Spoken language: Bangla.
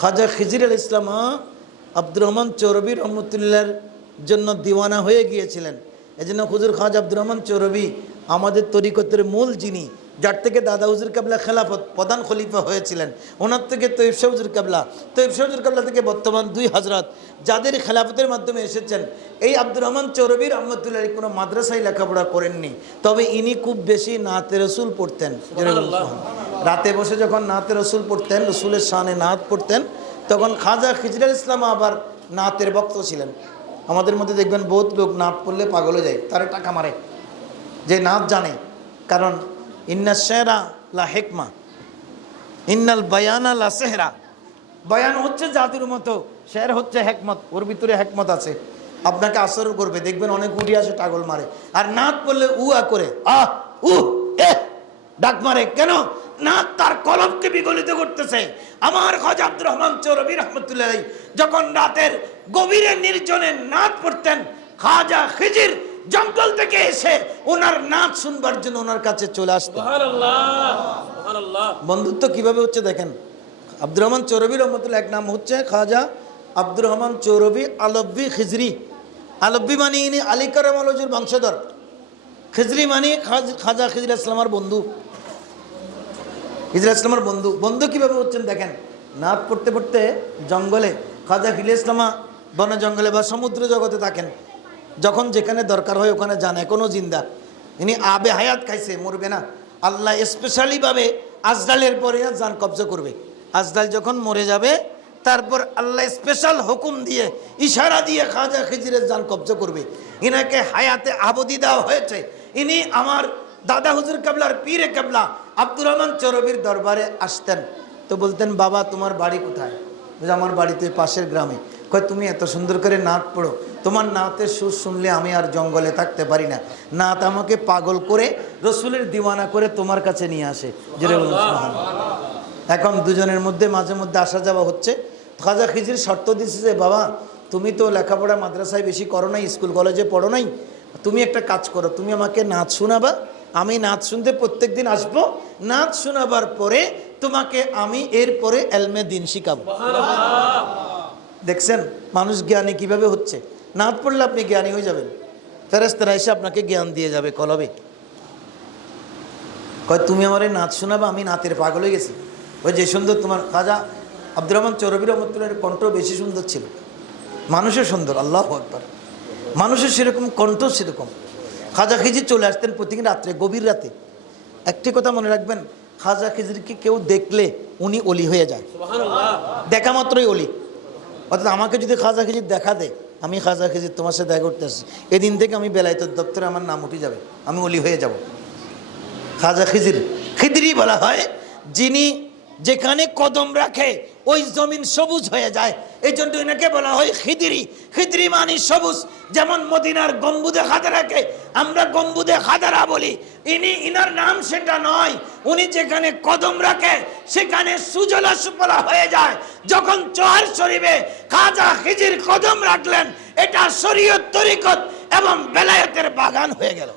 খাজা খিজির আল ইসলাম, আব্দুর রহমান চৌরবি রহমতুল্লাহর জন্য দিওয়ানা হয়ে গিয়েছিলেন। এজন্য হুজুর খাজা আব্দুর রহমান চৌরবি আমাদের তরিকতের মূল যিনি, যার থেকে দাদা হুজুর কাবলা খেলাফত প্রধান খলিফা হয়েছিলেন, ওনার থেকে শাহ হুজুর কাবলা। শাহ হুজুর কাবলা থেকে বর্তমান দুই হজরত যাদের খেলাফতের মাধ্যমে এসেছেন, এই আব্দুর রহমান চৌরবির রহমতুল্লাহ কোনো মাদ্রাসায় লেখাপড়া করেননি, তবে ইনি খুব বেশি নাতে রসুল পড়তেন। রাতে বসে যখন নাতে রসুল পড়তেন, রসুলের শানে নাত পড়তেন, তখন খাজা খিজরুল ইসলাম আবার নাতের বক্ত ছিলেন। আমাদের মধ্যে দেখবেন বহুত লোক নাত পড়লে পাগলে যায়, তারা টাকা মারে। যে নাচ জানে, কারণ ইন্না শেহরা লা হেকমা, ইন্নাল বায়ানা লা সেহরা। বয়ান হচ্ছে জাতির মতো, শের হচ্ছে হেকমত, ওর ভিতরে হেকমত আছে। আপনাকে আসর করবে, দেখবেন অনেক উঠি আসে টাগল মারে। আর নাচ পড়লে উ আ করে, আহ উ এ ডাক মারে, কেন? নাচ তার কলমকে বিগলিত করতেছে। আমার খাজা আব্দুর রহমান চৌরবি রহমতুল্লাহ যখন রাতের গভীরে নির্জনে নাচ পড়তেন খাজা খিজির জঙ্গল থেকে এসে ওনার নাচ শুনবার জন্য ওনার কাছে চলে আসতেন। বন্ধুত্ব কীভাবে হচ্ছে দেখেন? আব্দুর রহমান চৌরবি রহমতুল্লাহ এক নাম হচ্ছে খাজা আব্দুর রহমান চৌরবি আলব্বি খিজরি। আলব্বি মানে ইনি আলী কারাম আলজুর বংশধর। খিজরি মানে খাজা খিজর ইসলামার বন্ধু। খিজর ইসলামার বন্ধু বন্ধু কীভাবে হচ্ছেন দেখেন? নাচ পড়তে পড়তে জঙ্গলে, খাজা খিল ইসলামা বন জঙ্গলে বা সমুদ্র জগতে থাকেন। যখন যেখানে দরকার হয় ওখানে যান এখনও জিন্দা। ইনি আবে হায়াত খাইছে, মরবে না। আল্লাহ স্পেশালিভাবে আজদালের পরে যান কবজা করবে। আজদাল যখন মরে যাবে, তারপর আল্লাহ স্পেশাল হুকুম দিয়ে, ইশারা দিয়ে খাজা খিজিরের যান কবজা করবে। ইনাকে হায়াতে আবদি দেওয়া হয়েছে। ইনি আমার দাদা হুজুর কাবলার পীরে কাবলা আব্দুর রহমান চরবির দরবারে আসতেন। তো বলতেন বাবা তোমার বাড়ি কোথায়? আমার বাড়িতে পাশের গ্রামে। কয় তুমি এত সুন্দর করে নাচ পড়ো। তোমার নাতের সুর শুনলে আমি আর জঙ্গলে থাকতে পারি না। নাত আমাকে পাগল করে রসুলের দিওয়ানা করে তোমার কাছে নিয়ে আসে। এখন দুজনের মধ্যে মাঝে মধ্যে আসা যাওয়া হচ্ছে। খাজা খিজির শর্ত দিচ্ছে যে বাবা তুমি তো লেখাপড়া মাদ্রাসায় বেশি করো নাই স্কুল কলেজে পড়ো নাই। তুমি একটা কাজ করো তুমি আমাকে নাচ শোনাবা আমি নাচ শুনতে প্রত্যেক দিন আসব। নাচ শোনাবার পরে তোমাকে আমি এরপরে এলমে দিন শিখাবো। দেখছেন? মানুষ জ্ঞানী কীভাবে হচ্ছে? নাচ পড়লে আপনি জ্ঞানী হয়ে যাবেন। ফেরেস্তারা এসে আপনাকে জ্ঞান দিয়ে যাবে কলবে। কয় তুমি আমার এই নাচ শোনাবা আমি নাতের পাগল হয়ে গেছি। ওই যে সুন্দর তোমার খাজা আব্দুর রহমান চৌরবি রহমতুল্লাহের কণ্ঠ বেশি সুন্দর ছিল। মানুষের সুন্দর আল্লাহ আকবর। মানুষের সেরকম কণ্ঠ সেরকম। খাজা খিজির চলে আসতেন প্রতিদিন রাত্রে গভীর রাতে। একটি কথা মনে রাখবেন খাজা খিজিরকে কেউ দেখলে উনি অলি হয়ে যায়। দেখা মাত্রই অলি। অর্থাৎ আমাকে যদি খাজা খিজির দেখা দেয় আমি খাজা খিজির তোমার সাথে দেখা করতে আসছি। এদিন থেকে আমি বেলায়তের দপ্তরে আমার নাম উঠে যাবে আমি অলি হয়ে যাব। খাজা খিজির খিদিরি বলা হয় যিনি যেখানে কদম রাখে ওই জমিন সবুজ হয়ে যায়। এই জন্য এনাকে বলা হয় খিদিরি। খিদিরি মানে সবুজ, যেমন মদিনার গম্বুদে খাদারাকে আমরা গম্বুদে খাদারা বলি। ইনি, ইনার নাম সেটা নয়। উনি যেখানে কদম রাখে, সেখানে সুজলা সুফলা হয়ে যায়। যখন চোহার শরীফে খাজা খিজির কদম রাখলেন, এটা শরীয়ত তরিকত এবং বেলায়েতের বাগান হয়ে গেল।